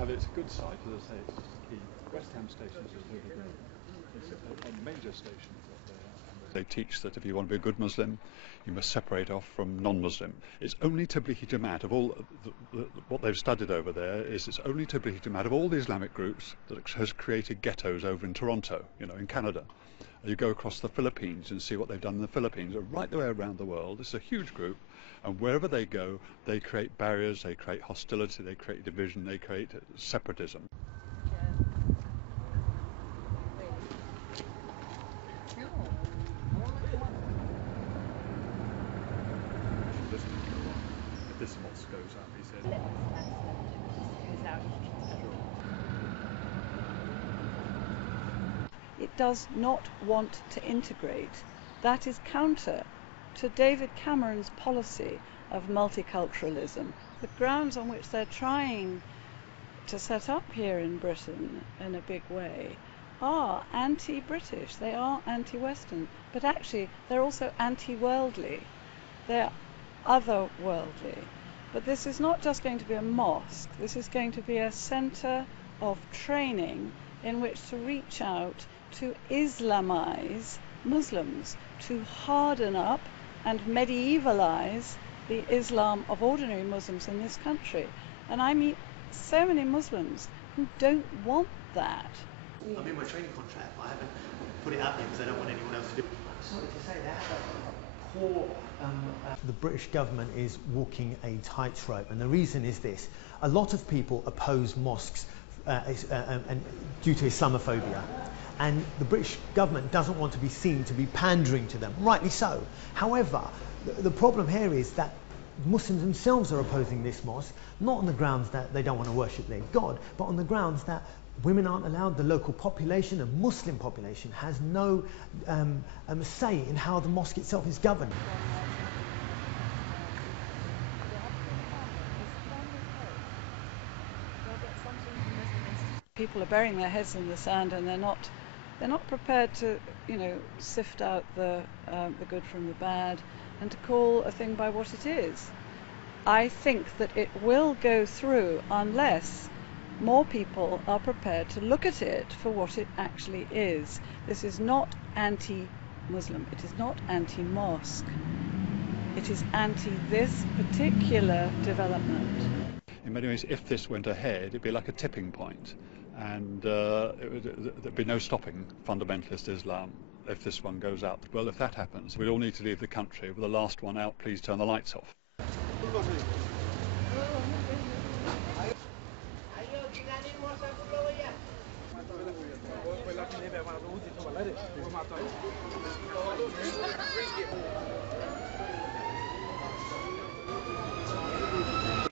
have it's a good site, as I say, it's key. West Ham Station is just over there. It's a major station up there. And they teach that if you want to be a good Muslim, you must separate off from non-Muslim. It's only Tablighi Jamaat of all what they've studied over there is it's only Tablighi Jamaat of all the Islamic groups that has created ghettos over in Toronto, in Canada. You go across the Philippines and see what they've done in the Philippines, right the way around the world. It's a huge group, and wherever they go, they create barriers, they create hostility, they create division, they create separatism. If this mosque goes up, he said. It does not want to integrate. That is counter to David Cameron's policy of multiculturalism. The grounds on which they're trying to set up here in Britain in a big way are anti-British, they are anti-Western, but actually they're also anti-worldly, they're otherworldly. But this is not just going to be a mosque, this is going to be a centre of training in which to reach out to Islamize Muslims, to harden up and medievalize the Islam of ordinary Muslims in this country. And I meet so many Muslims who don't want that. I'm in my training contract, but I haven't put it out there because I don't want anyone else to do it. Sorry to say that, poor. The British government is walking a tightrope, and the reason is this: a lot of people oppose mosques and due to Islamophobia. And the British government doesn't want to be seen to be pandering to them, rightly so. However, the problem here is that Muslims themselves are opposing this mosque, not on the grounds that they don't want to worship their God, but on the grounds that women aren't allowed, the local population, the Muslim population, has no say in how the mosque itself is governed. People are burying their heads in the sand, and they're not prepared to, sift out the good from the bad and to call a thing by what it is. I think that it will go through unless more people are prepared to look at it for what it actually is. This is not anti-Muslim, it is not anti-mosque, it is anti this particular development. In many ways, if this went ahead, it'd be like a tipping point, and there'd be no stopping fundamentalist Islam if this one goes out. Well, if that happens, we'd all need to leave the country. With the last one out, please turn the lights off.